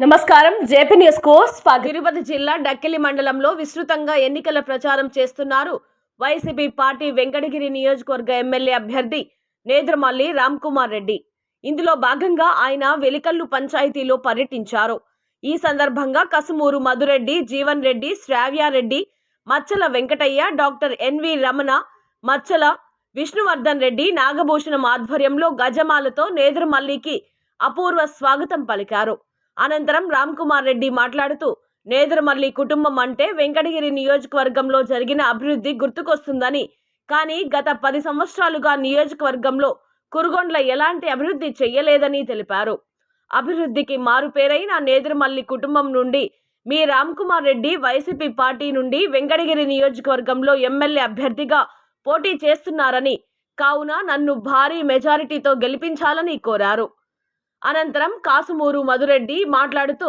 నమస్కారం. జేపీ న్యూస్కు తిరుపతి జిల్లా డక్కిలి మండలంలో విస్తృతంగా ఎన్నికల ప్రచారం చేస్తున్నారు. వైసీపీ పార్టీ వెంకటగిరి నియోజకవర్గ ఎమ్మెల్యే అభ్యర్థి నేద్రమల్లి రామ్ కుమార్ రెడ్డి. ఇందులో భాగంగా ఆయన వెలికల్లు పంచాయతీలో పర్యటించారు. ఈ సందర్భంగా కసుమూరు మధురెడ్డి జీవన్ రెడ్డి శ్రావ్యారెడ్డి మచ్చల వెంకటయ్య డాక్టర్ ఎన్వి రమణ మచ్చల విష్ణువర్ధన్ రెడ్డి నాగభూషణం ఆధ్వర్యంలో గజమాలతో నేదురుమల్లికి అపూర్వ స్వాగతం పలికారు. అనంతరం రామ్ కుమార్ రెడ్డి మాట్లాడుతూ నేదురుమల్లి కుటుంబం అంటే వెంకటగిరి నియోజకవర్గంలో జరిగిన అభివృద్ధి గుర్తుకొస్తుందని. కానీ గత పది సంవత్సరాలుగా నియోజకవర్గంలో కురుగొండ్ల ఎలాంటి అభివృద్ధి చెయ్యలేదని తెలిపారు. అభివృద్ధికి మారుపేరైన నేదురుమల్లి కుటుంబం నుండి మీ రామ్ కుమార్ రెడ్డి వైసీపీ పార్టీ నుండి వెంకటగిరి నియోజకవర్గంలో ఎమ్మెల్యే అభ్యర్థిగా పోటీ చేస్తున్నారని కావున నన్ను భారీ మెజారిటీతో గెలిపించాలని కోరారు. అనంతరం కాసుమూరు మధురెడ్డి మాట్లాడుతూ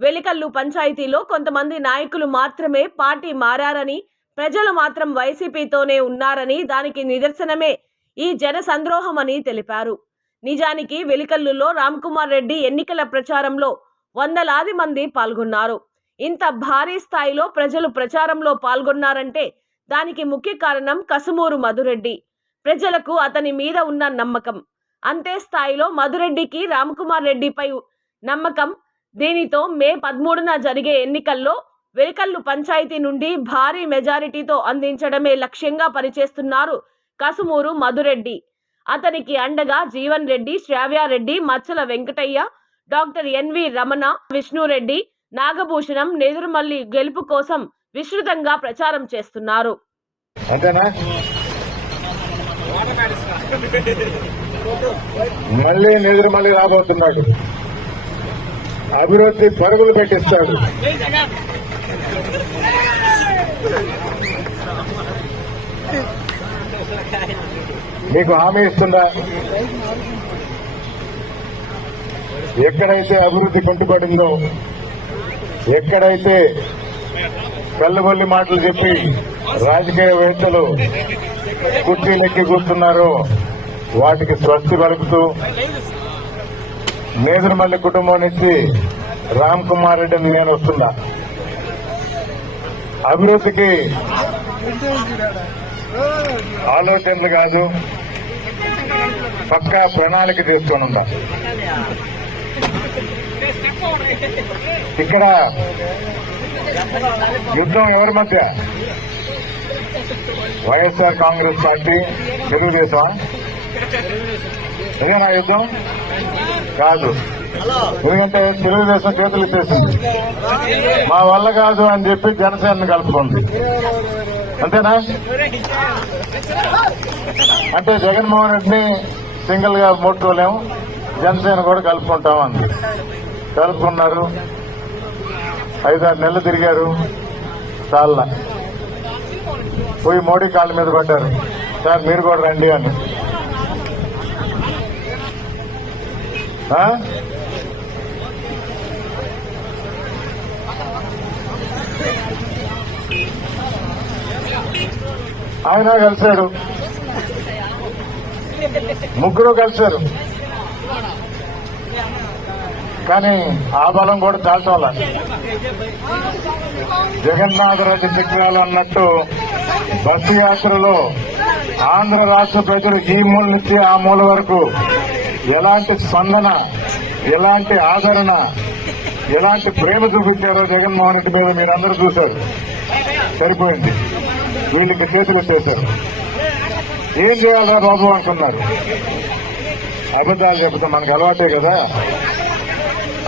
వెలికల్లు పంచాయతీలో కొంతమంది నాయకులు మాత్రమే పార్టీ మారారని ప్రజలు మాత్రం వైసీపీతోనే ఉన్నారని దానికి నిదర్శనమే ఈ జన సంద్రోహమని తెలిపారు. నిజానికి వెలికల్లులో రామ్ కుమార్ రెడ్డి ఎన్నికల ప్రచారంలో వందలాది మంది పాల్గొన్నారు. ఇంత భారీ స్థాయిలో ప్రజలు ప్రచారంలో పాల్గొన్నారంటే దానికి ముఖ్య కారణం కసుమూరు మధురెడ్డి. ప్రజలకు అతని మీద ఉన్న నమ్మకం. అంతే స్థాయిలో మధురెడ్డికి రామకుమార్ రెడ్డిపై నమ్మకం. దీనితో మే పదమూడున జరిగే ఎన్నికల్లో వెలికల్లు పంచాయతీ నుండి భారీ మెజారిటీతో అందించడమే లక్ష్యంగా పనిచేస్తున్నారు కసుమూరు మధురెడ్డి. అతనికి అండగా Jeevan Reddy Sravya Reddy Machala Venkataiah doctor N V Ramana Vishnu Reddy Nagabhushanam Nedurumalli గెలుపు కోసం విస్తృతంగా ప్రచారం చేస్తున్నారు. అంతేనా? మళ్ళీ నిధులు మళ్ళీ రాబోతున్నాడు. అభివృద్ధి పరుగులు పెట్టిస్తాడు. మీకు హామీ ఇస్తుందా? ఎక్కడైతే అభివృద్ధి కుంటుపడిందో ఎక్కడైతే కళ్ళబొల్లి మాటలు చెప్పి రాజకీయవేత్తలు కుర్చీలెక్కి కూర్చున్నారో వాటికి స్వస్తి పలుకుతూ నేదురుమల్లి కుటుంబం నుంచి రామ్ కుమార్ రెడ్డి నేను వస్తున్నా. అభివృద్ధికి ఆలోచనలు కాదు పక్కా ప్రణాళిక తీసుకొని ఉందా ఇక్కడ యుద్ధం ఎవరి మధ్య? వైఎస్ఆర్ కాంగ్రెస్ పార్టీ తెలుగుదేశం ఇదేనా యుద్ధం? కాదు. ఎందుకంటే తెలుగుదేశం చేతులు ఇచ్చేసింది మా వల్ల కాదు అని చెప్పి జనసేనని కలుపుకుంది. అంతేనా? అంటే జగన్మోహన్ రెడ్డిని సింగిల్గా ముట్టుకోలేము. జనసేన కూడా కలుపుకుంటామంది కలుపుకున్నారు. ఐదారు నెలలు తిరిగారు. చాలా పోయి మోడీ కాళ్ళ మీద పడ్డారు. సార్ మీరు కూడా రండి అని. ఆయన కలిశాడు ముగ్గురు కలిశారు. కానీ ఆ బలం కూడా చాలటంలా జగన్నాథరాజు చిత్రాలు అన్నట్టు బస్సు యాత్రలో ఆంధ్ర రాష్ట్ర ప్రజలు ఈ మూల నుంచి ఆ మూల వరకు ఎలాంటి స్పందన ఎలాంటి ఆదరణ ఎలాంటి ప్రేమ చూపించారో జగన్మోహన్ రెడ్డి మీద మీరందరూ చూశారు. సరిపోయింది. వీళ్ళకి చేతులు వచ్చేశారు ఏం చేయాలా బాబు అనుకున్నారు అబద్ధాలు చెబుతాం. మనకు అలవాటే కదా.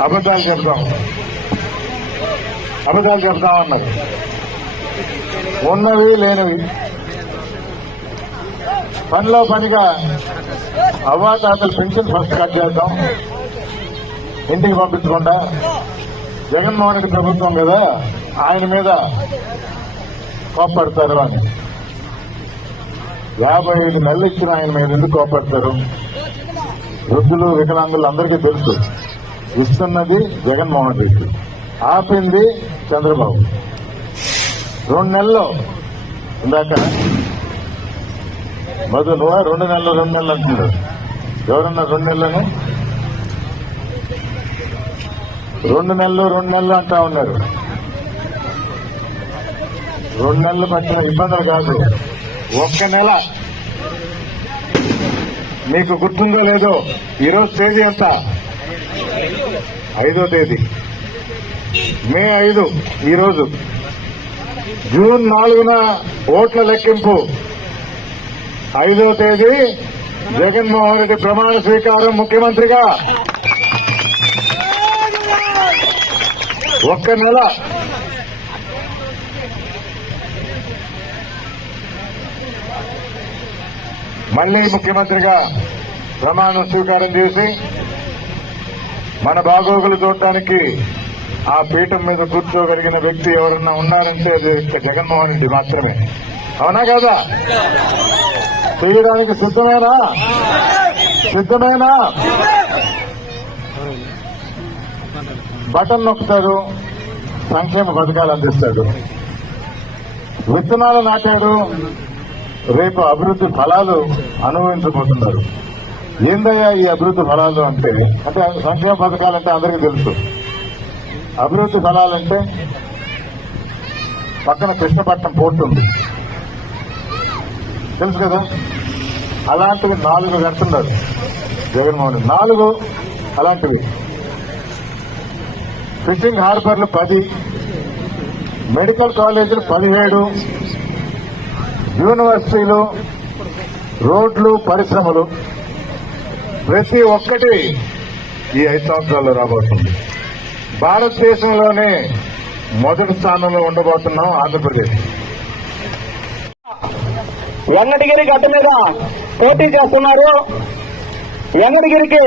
అబద్ధాలు చెప్తాం అబద్ధాలు చెప్తాం అన్నారు. ఉన్నవి లేనివి పనిలో పనిగా అవ్వాతాతలు పెన్షన్ ఫస్ట్ కట్ చేద్దాం. ఇంటికి పంపించకుండా. జగన్మోహన్ రెడ్డి ప్రభుత్వం కదా ఆయన మీద కోప్పడతారు అని. యాభై ఐదు నెలలు ఇచ్చిన ఆయన మీద ఎందుకు కోప్పడతారు వృద్ధులు వికలాంగులు అందరికీ తెలుసు. ఇస్తున్నది జగన్మోహన్ రెడ్డి. ఆపింది చంద్రబాబు. రెండు నెలలు. ఇందాక మధు రెండు నెలలు రెండు నెలలు అంటున్నాడు. ఎవరన్నా రెండు నెలలను? రెండు నెలలు రెండు నెలలు అంటా ఉన్నారు రెండు నెలలు పట్టిన ఇబ్బందులు కాదు. ఒక్క నెల. మీకు గుర్తుందో లేదో ఈరోజు తేదీ ఎంత? ఐదో తేదీ. మే ఐదు ఈరోజు. జూన్ నాలుగున ఓట్ల లెక్కింపు. ఐదో తేదీ జగన్మోహన్ రెడ్డి ప్రమాణ స్వీకారం ముఖ్యమంత్రిగా. ఒక్క నెల. మళ్ళీ ముఖ్యమంత్రిగా ప్రమాణ స్వీకారం చేసి మన బాగోగులు చూడటానికి ఆ పీఠం మీద కూర్చోగలిగిన వ్యక్తి ఎవరన్నా ఉన్నారంటే అది జగన్మోహన్ రెడ్డి మాత్రమే. అవునా కదా? చేయడానికి సిద్ధమేనా? సిద్ధమేనా? బటన్ నొక్కుతాడు సంక్షేమ పథకాలు అందిస్తాడు. విత్తనాలు నాటాడు రేపు అభివృద్ధి ఫలాలు అనుభవించబోతున్నారు. ఏందయ్యా ఈ అభివృద్ధి ఫలాలు అంటే? అంటే సంక్షేమ పథకాలు అంటే అందరికీ తెలుసు. అభివృద్ధి ఫలాలంటే పక్కన కృష్ణపట్నం పోర్టు ఉంది. తెలుసు కదా? అలాంటివి నాలుగు కడుతున్నారు జగన్మోహన్ నాలుగు అలాంటివి. ఫిషింగ్ హార్బర్లు పది మెడికల్ కాలేజీలు పదిహేడు యూనివర్సిటీలు రోడ్లు పరిశ్రమలు. ప్రతి ఒక్కటి ఈ ఐదు సంవత్సరాల్లో రాబోతుంది. భారతదేశంలోనే మొదటి స్థానంలో ఉండబోతున్నాం ఆంధ్రప్రదేశ్. వెంకటగిరి గడ్డ మీద పోటీ చేస్తున్నారు. వెంకటగిరికి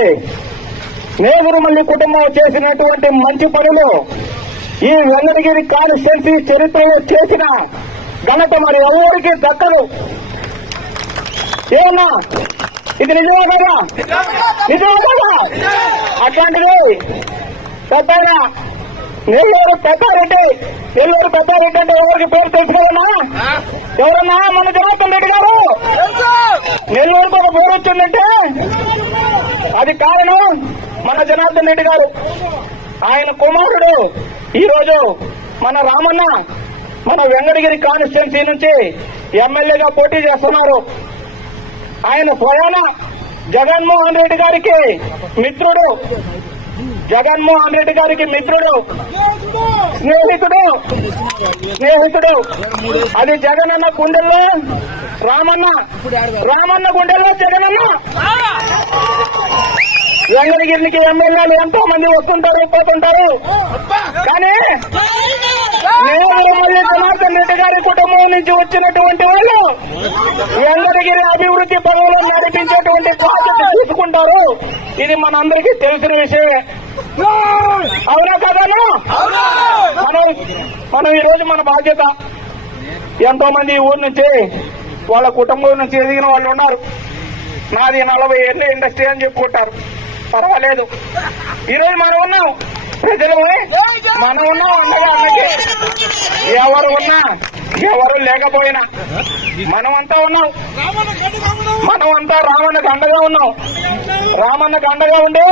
నేగురుమల్లి కుటుంబం చేసినటువంటి మంచి పనులు ఈ వెంకటగిరి కాన్స్టిట్యున్సీ చరిత్రలో చేసిన ఘనత మరి ఎవరికి దక్కదు? ఏమన్నా? ఇది నిజమే కదా? నిజమే కదా? అట్లాంటిది పెద్ద నెల్లూరు పెద్దారెడ్డి. నెల్లూరు పెద్దారెడ్డి అంటే ఎవరికి పేరు తెలుసుకోవాలన్నా ఎవరన్నా మన జనార్దన్ రెడ్డి గారు. నెల్లూరుకు ఒక పేరు వచ్చిందంటే అది కారణం మన జనార్దన్ రెడ్డి గారు. ఆయన కుమారుడు ఈ రోజు మన రామన్న మన వెంకటగిరి కాన్స్టిట్యున్సీ నుంచి ఎమ్మెల్యేగా పోటీ చేస్తున్నారు. ఆయన స్వయాన జగన్మోహన్ రెడ్డి గారికి మిత్రుడు. జగన్మోహన్ రెడ్డి గారికి మిత్రుడు. స్నేహితుడు. స్నేహితుడు అది జగనన్న గుండెల్లో రామన్న రామన్న గుండెల్లో జగనన్న? వెంకటగిరికి ఎమ్మెల్యేలు ఎంతో మంది వస్తుంటారు పోతుంటారు కానీ నేను జనార్దన్ రెడ్డి గారి కుటుంబం నుంచి వచ్చినటువంటి వాళ్ళు వెంకటగిరి అభివృద్ధి పనులను నడిపించేటువంటి బాధ్యత తీసుకుంటారు ఇది మనందరికీ తెలిసిన విషయమే. అవునా కదన్నా మనం మనం ఈ రోజు మన బాధ్యత. ఎంతో మంది ఊరు నుంచి వాళ్ళ కుటుంబం నుంచి ఎదిగిన వాళ్ళు ఉన్నారు. నాది నలభై ఏళ్ళ ఇండస్ట్రీ అని చెప్పుకుంటారు. పర్వాలేదు. ఈరోజు మనం ఉన్నాం. ప్రజలు మనం ఉన్నాం అన్నకి. ఎవరు ఉన్నా ఎవరు లేకపోయినా మనమంతా ఉన్నాం. మనమంతా రామన్నకు అండగా ఉన్నాం. రామన్నకు అండగా ఉండి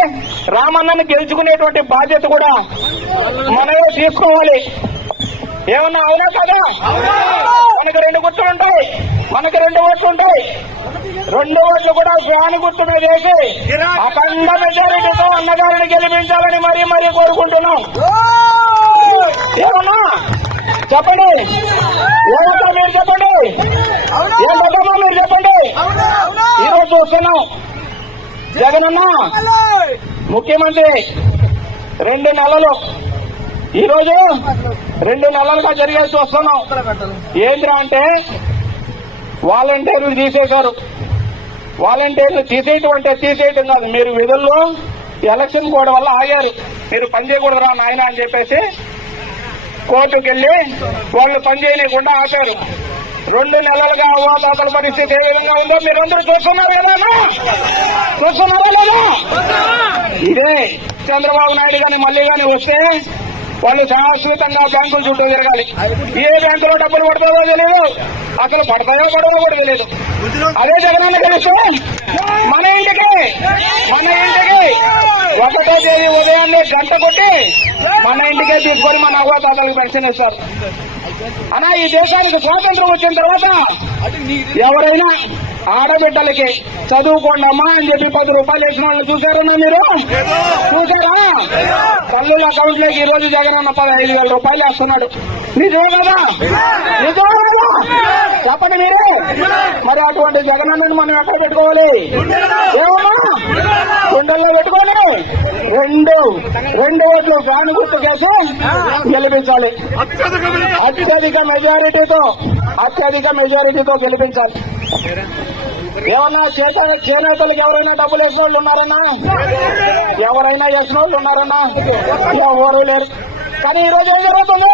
రామన్నని గెలుచుకునేటువంటి బాధ్యత కూడా మనమే తీసుకోవాలి. ఏమన్నా అవునా కదా? మనకు రెండు గుర్తులు ఉంటాయి. మనకి రెండు ఓట్లు ఉంటాయి. రెండు ఓట్లు కూడా ఫ్యాన్ గుర్తు మీద వేసి అఖండ మెజారిటీతో అన్నగారిని గెలిపించాలని మరీ మరీ కోరుకుంటున్నాం. ఏమన్నా? చెప్పండి. ఏమన్నా మీరు చెప్పండి? ఏం పెద్దమ్మా మీరు చెప్పండి? ఈరోజు చూస్తున్నాం. జగనన్న ముఖ్యమంత్రి రెండు నెలలు. ఈరోజు రెండు నెలలుగా జరిగేది చూస్తున్నాం ఏంద్రా అంటే వాలంటీర్లు తీసేశారు. వాలంటీర్లు తీసేయటం అంటే తీసేయటం కాదు. మీరు విధుల్లో ఎలక్షన్ కోడ్ వల్ల ఆగారు. మీరు పని చేయకూడదురా నాయన అని చెప్పేసి కోర్టుకు వెళ్ళి వాళ్ళు పని చేయలేకుండా ఆపారు రెండు నెలలుగా అవ్వాతాతల పరిస్థితి ఏ విధంగా ఉందో మీరందరూ చూస్తున్నారు కదా? చూస్తున్నారా లేదా? ఇదే చంద్రబాబు నాయుడు గాని మళ్ళీ గాని వస్తే వాళ్ళు శాశ్వతంగా బ్యాంకుల చుట్టూ తిరగాలి. ఏ బ్యాంకులో డబ్బులు పడతాయో తెలియదు. అసలు పడతాయో పడవో కూడా తెలియదు. అదే జగనన్న గెలిస్తే మన ఇంటికి మన ఇంటికి. ఒకటో తేదీ ఉదయాన్నే గంట కొట్టి మన ఇంటికే తీసుకొని మన అవ్వతాతలకు పెన్షన్ ఇస్తారు అలా ఈ దేశానికి స్వాతంత్రం వచ్చిన తర్వాత ఎవరైనా ఆడబిడ్డలకి చదువుకోండమ్మా అని చెప్పి పది రూపాయలు వేసిన వాళ్ళని చూసారన్నా మీరు? చూసారా తల్లుల అకౌంట్లోకి ఈ రోజు జగన్ అన్న పదహైదు వేల రూపాయలు వేస్తున్నాడు. నిజమే కదా? నిజమే చెప్పండి మీరే. మరి అటువంటి జగన్ మనం ఎక్కడ పెట్టుకోవాలి? ఏమన్నా గుండెల్లో పెట్టుకోవాలి రెండు రెండు ఓట్లు ఫ్యాన్ గుర్తుకేసి గెలిపించాలి. అత్యధిక మెజారిటీతో అత్యధిక మెజారిటీతో గెలిపించాలి. ఏమన్నా చేత చేనేతలకు ఎవరైనా డబ్బులు వేసిన వాళ్ళు ఉన్నారన్నా? ఎవరైనా వేసిన వాళ్ళు ఉన్నారన్నా? ఎవరు లేరు. కానీ ఈ రోజు ఏం జరుగుతుంది?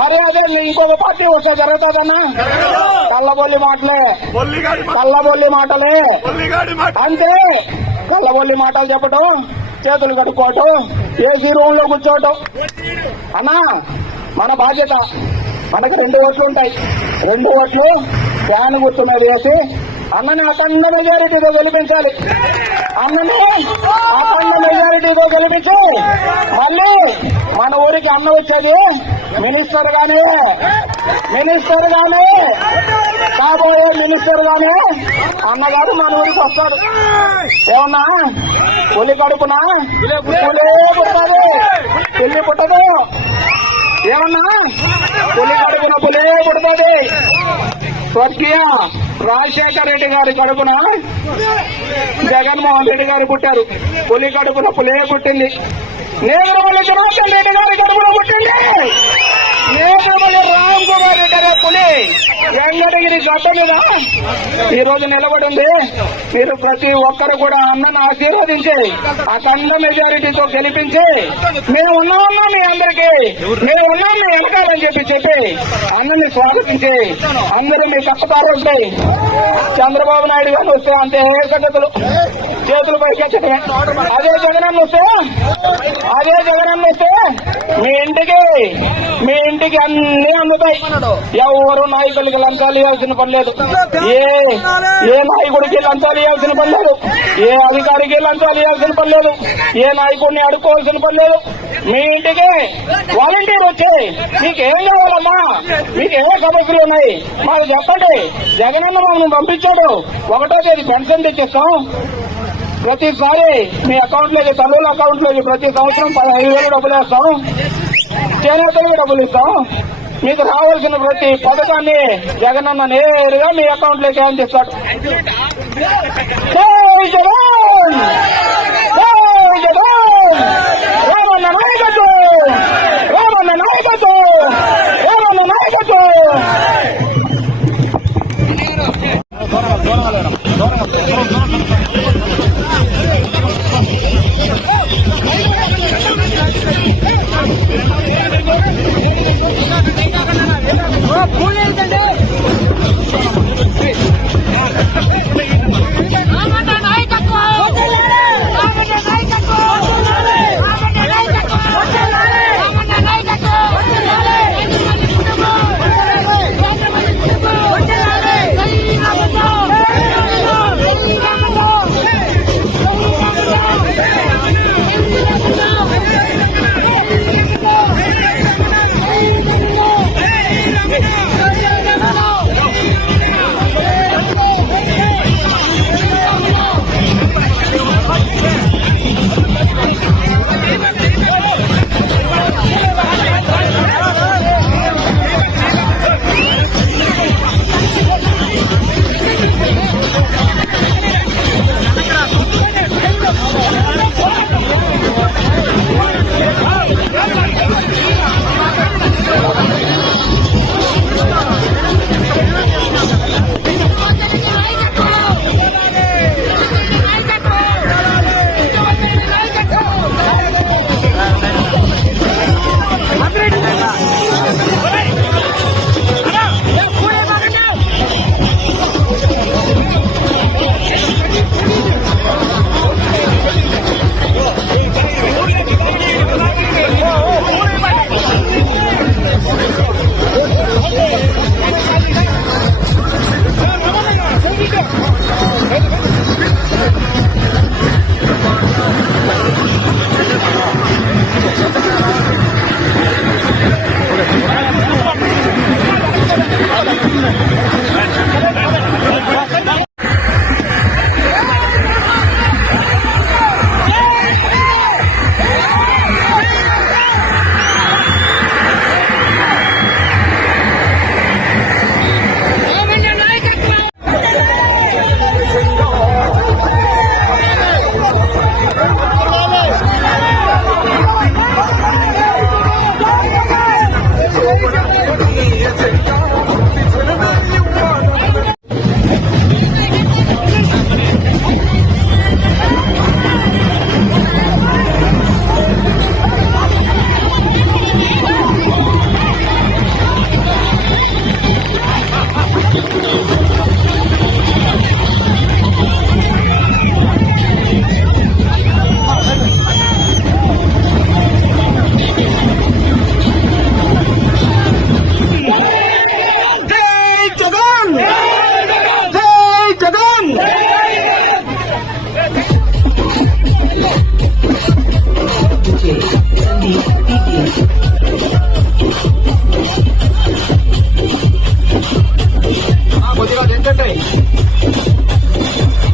మరి అదే మీ ఇంకొక పార్టీ వస్తే జరుగుతుందన్నా? కళ్ళబొల్లి మాటలే. కళ్ళబొల్లి మాటలే. అంతే కళ్ళబొల్లి మాటలు చెప్పడం చేతులు కట్టుకోవటం ఏసీ రూమ్లో కూర్చోవటం. అన్నా మన బాధ్యత. మనకు రెండు ఓట్లు ఉంటాయి. రెండు ఓట్లు ఫ్యాన్ గుర్తున్నది వేసి అన్నని అఖండ మెజారిటీతో గెలిపించాలి. అన్నని అఖండ మెజారిటీతో గెలిపించి. మళ్ళీ మన ఊరికి అన్న వచ్చేది మినిస్టర్ గానే. మినిస్టర్ గానే. కాబోయే మినిస్టర్ గానే. అన్నగారు మన ఊరికి వస్తాడు ఏమన్నా? పులి కడుపునా? పులే పుట్టదు పుల్లి పుట్టదు. ఏమన్నా? పులి కడుపున పులే పుడుతుంది. స్వర్గీయ రాజశేఖర రెడ్డి గారి కడుపున జగన్మోహన్ రెడ్డి గారు పుట్టారు. పులి కడుపున పులే పుట్టింది. నేను జనార్దన్ రెడ్డి గారి కడుపున పుట్టింది. నేదురుమల్లి రామ్ కుమార్ రెడ్డి పులి. వెంకటగిరి గడ్డ మీద ఈ రోజు నిలబడి ఉంది మీరు ప్రతి ఒక్కరు కూడా అన్నను ఆశీర్వదించి అఖండ మెజారిటీతో గెలిపించి మేము ఉన్నామన్నా మీ అందరికి మేము ఉన్నాం మీ వెనకాలని చెప్పి చెప్పి అన్నని స్వాగతించి అందరూ మీ కష్టపారు ఉంటాయి చంద్రబాబు నాయుడు గారు వస్తే అంతే సంగతులు చేతులు పైకెచ్చడమే అదే జగనన్న వస్తే అదే జగనన్న వస్తే మీ ఇంటికి మీ ఇంటికి అన్ని అందుతాయి. ఎవరు నాయకులకి లంచాలు ఇవ్వాల్సిన పని లేదు. ఏ ఏ నాయకుడికి లంచాలు ఇవ్వాల్సిన పని లేదు. ఏ అధికారికి లంచాలు ఇవ్వాల్సిన పని లేదు. ఏ నాయకుడిని అడుక్కోవాల్సిన పని లేదు. మీ ఇంటికి వాలంటీర్ వచ్చి మీకు ఏం కావాలమ్మా? మీకు ఏ సమస్యలు ఉన్నాయి. మాకు చెప్పండి. జగనన్న మమ్మల్ని పంపించాడు. ఒకటో తేదీ పెన్షన్ తెచ్చిస్తాం. ప్రతిసారి మీ అకౌంట్లోకి లోకి అకౌంట్లోకి ప్రతి సంవత్సరం పదహైదు వేలు డబ్బులు వేస్తాం. చేనేతలకు డబ్బులు ఇస్తాం. మీకు రావాల్సిన ప్రతి పథకాన్ని జగన్ నేరుగా మీ అకౌంట్లోకి ఏం చేస్తాడు? జగన్! జగన్! రామన్న నాయకత్వం! రామన్న నాయకత్వం! రామన్న నాయకత్వం! దూరంగా దూరంగా Vamos,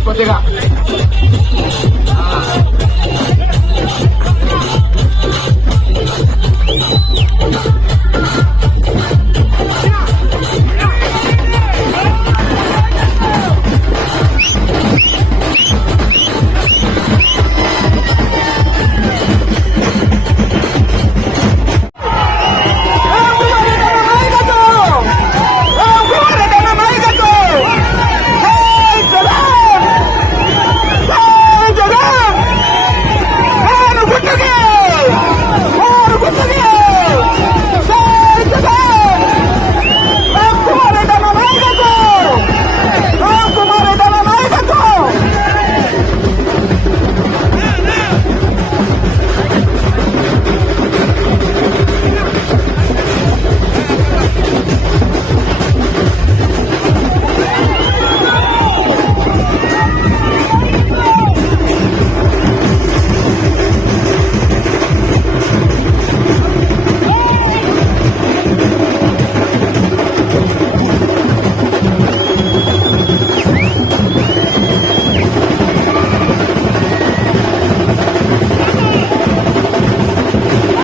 我这个。